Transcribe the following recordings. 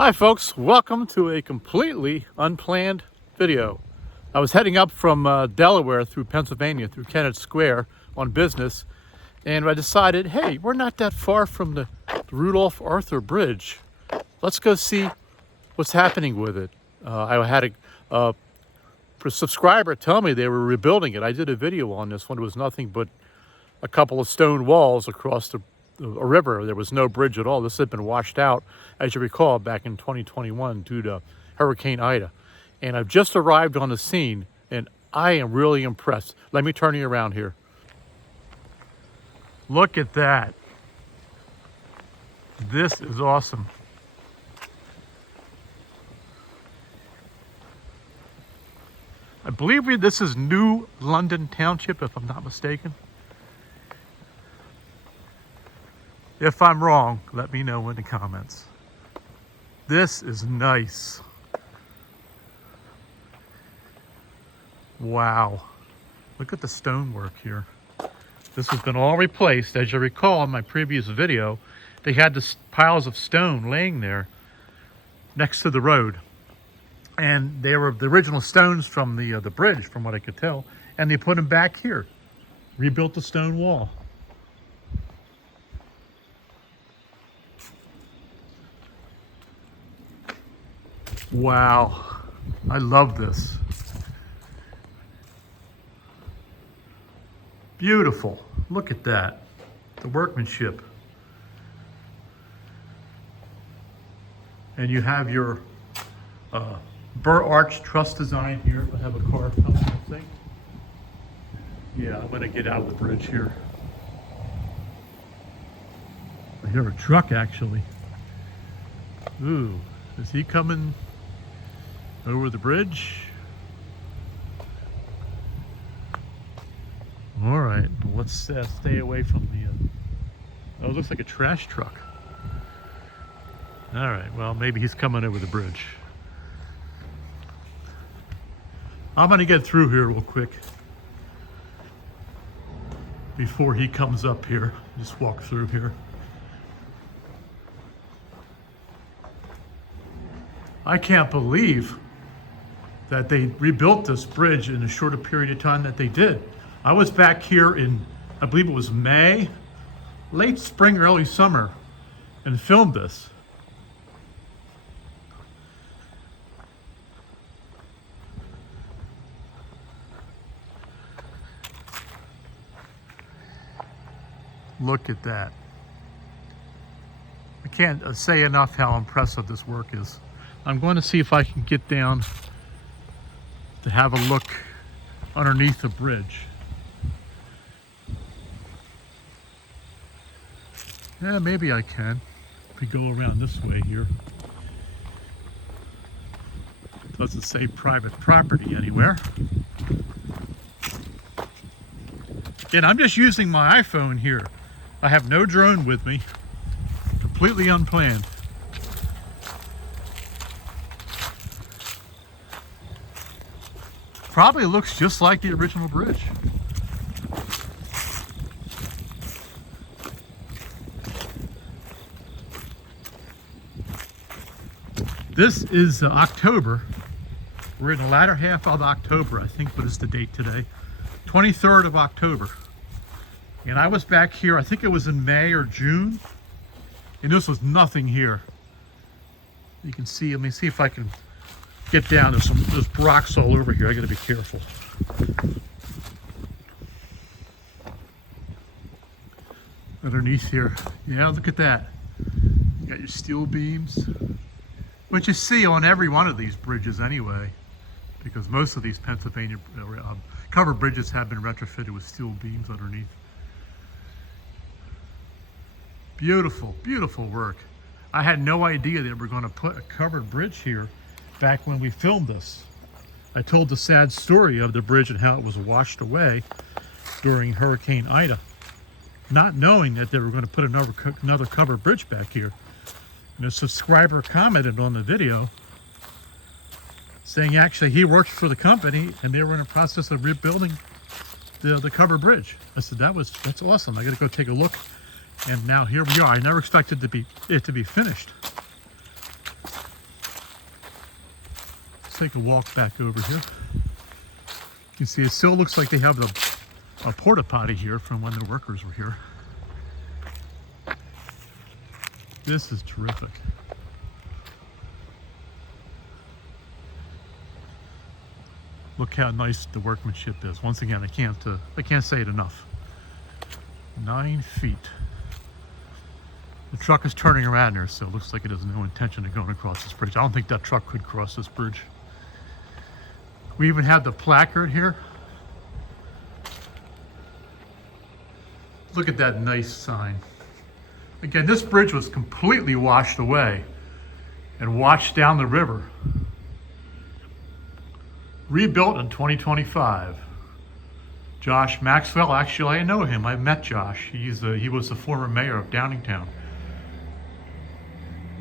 Hi folks, welcome to a completely unplanned video. I was heading up from Delaware through Pennsylvania through Kennet Square on business, and I decided, hey, we're not that far from the Rudolph Arthur Bridge. Let's go see what's happening with it. I had a subscriber tell me they were rebuilding it. I did a video on this when it was nothing but a couple of stone walls across a river. There was no bridge at all. This had been washed out, as you recall, back in 2021 due to Hurricane Ida. And I've just arrived on the scene, and I am really impressed. Let me turn you around here. Look at that. This is awesome. I believe this is New London Township, if I'm not mistaken. If I'm wrong, let me know in the comments. This is nice. Wow. Look at the stonework here. This has been all replaced. As you recall in my previous video, they had the piles of stone laying there next to the road. And they were the original stones from the bridge, from what I could tell. And they put them back here. Rebuilt the stone wall. Wow, I love this. Beautiful. Look at that. The workmanship. And you have your burr arch truss design here. I have a car coming, I think. Yeah, I'm going to get out of the bridge here. I hear a truck, actually. Ooh, is he coming over the bridge? All right, let's stay away from the, oh, it looks like a trash truck. All right, well, maybe he's coming over the bridge. I'm gonna get through here real quick before he comes up here. Just walk through here. I can't believe that they rebuilt this bridge in a shorter period of time that they did. I was back here in, I believe it was May, late spring, early summer, and filmed this. Look at that. I can't say enough how impressive this work is. I'm going to see if I can get down to have a look underneath the bridge. Yeah, maybe I can. If we go around this way here. Doesn't say private property anywhere. Again, I'm just using my iPhone here. I have no drone with me. Completely unplanned. Probably looks just like the original bridge. This is October. We're in the latter half of October, I think. What is the date today? 23rd of October. And I was back here, I think it was in May or June. And this was nothing here. You can see, let me see if I can get down. There's rocks all over here. I gotta be careful. Underneath here. Yeah, look at that. You got your steel beams. Which you see on every one of these bridges anyway, because most of these Pennsylvania covered bridges have been retrofitted with steel beams underneath. Beautiful, beautiful work. I had no idea they were going to put a covered bridge here back when we filmed this. I told the sad story of the bridge and how it was washed away during Hurricane Ida, not knowing that they were going to put another covered bridge back here. And a subscriber commented on the video saying actually he worked for the company and they were in the process of rebuilding the covered bridge. I said, that's awesome. I got to go take a look. And now here we are. I never expected it to be finished. Let's take a walk back over here. You see, it still looks like they have a porta potty here from when the workers were here. This is terrific. Look how nice the workmanship is. Once again, I can't say it enough. 9 feet. The truck is turning around there, so it looks like it has no intention of going across this bridge. I don't think that truck could cross this bridge. We even have the placard here. Look at that nice sign. Again, this bridge was completely washed away and washed down the river. Rebuilt in 2025. Josh Maxwell, actually I know him. I've met Josh. He was the former mayor of Downingtown.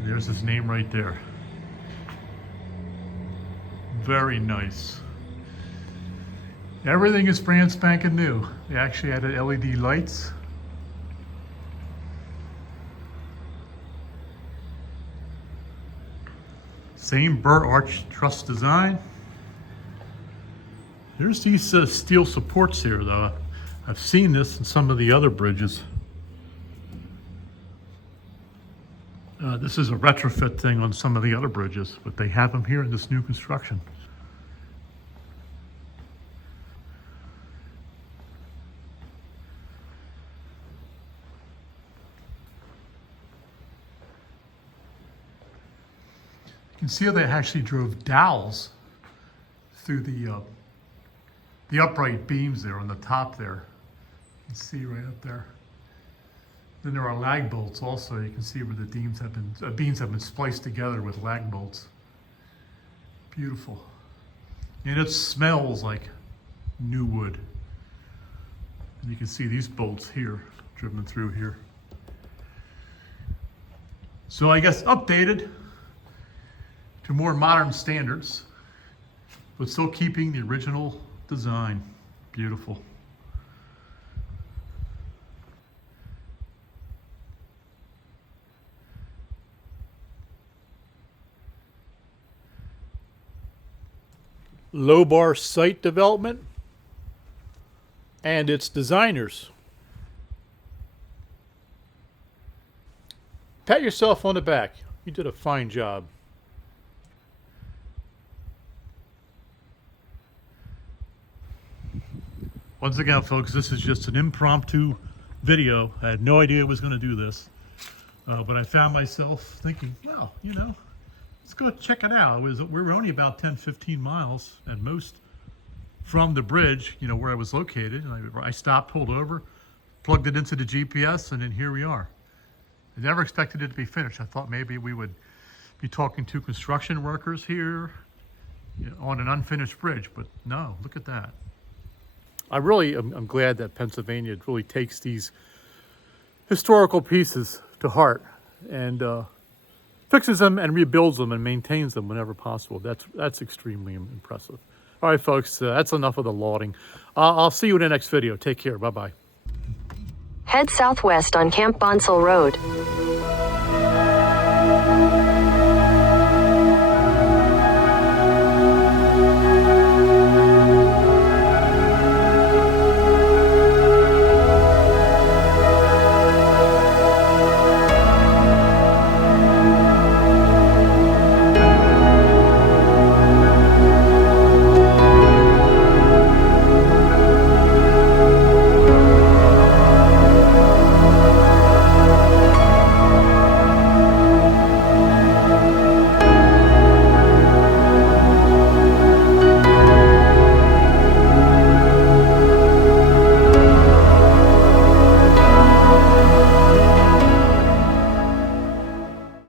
There's his name right there. Very nice. Everything is brand spanking new. They actually added LED lights. Same burr arch truss design. There's these steel supports here though. I've seen this in some of the other bridges. This is a retrofit thing on some of the other bridges, but they have them here in this new construction. You can see how they actually drove dowels through the upright beams there on the top there. You can see right up there. Then there are lag bolts also. You can see where the beams have been spliced together with lag bolts. Beautiful. And it smells like new wood. And you can see these bolts here, driven through here. So I guess updated to more modern standards, but still keeping the original design. Beautiful. Low bar site development and its designers. Pat yourself on the back. You did a fine job. Once again, folks, this is just an impromptu video. I had no idea I was going to do this, but I found myself thinking, well, you know, let's go check it out. We were only about 10-15 miles at most from the bridge, you know, where I was located. And I stopped, pulled over, plugged it into the GPS, and then here we are. I never expected it to be finished. I thought maybe we would be talking to construction workers here, you know, on an unfinished bridge, but no, look at that. I'm glad that Pennsylvania really takes these historical pieces to heart and fixes them and rebuilds them and maintains them whenever possible. That's extremely impressive. All right, folks, that's enough of the lauding. I'll see you in the next video. Take care. Bye-bye. Head southwest on Camp Bonsall Road.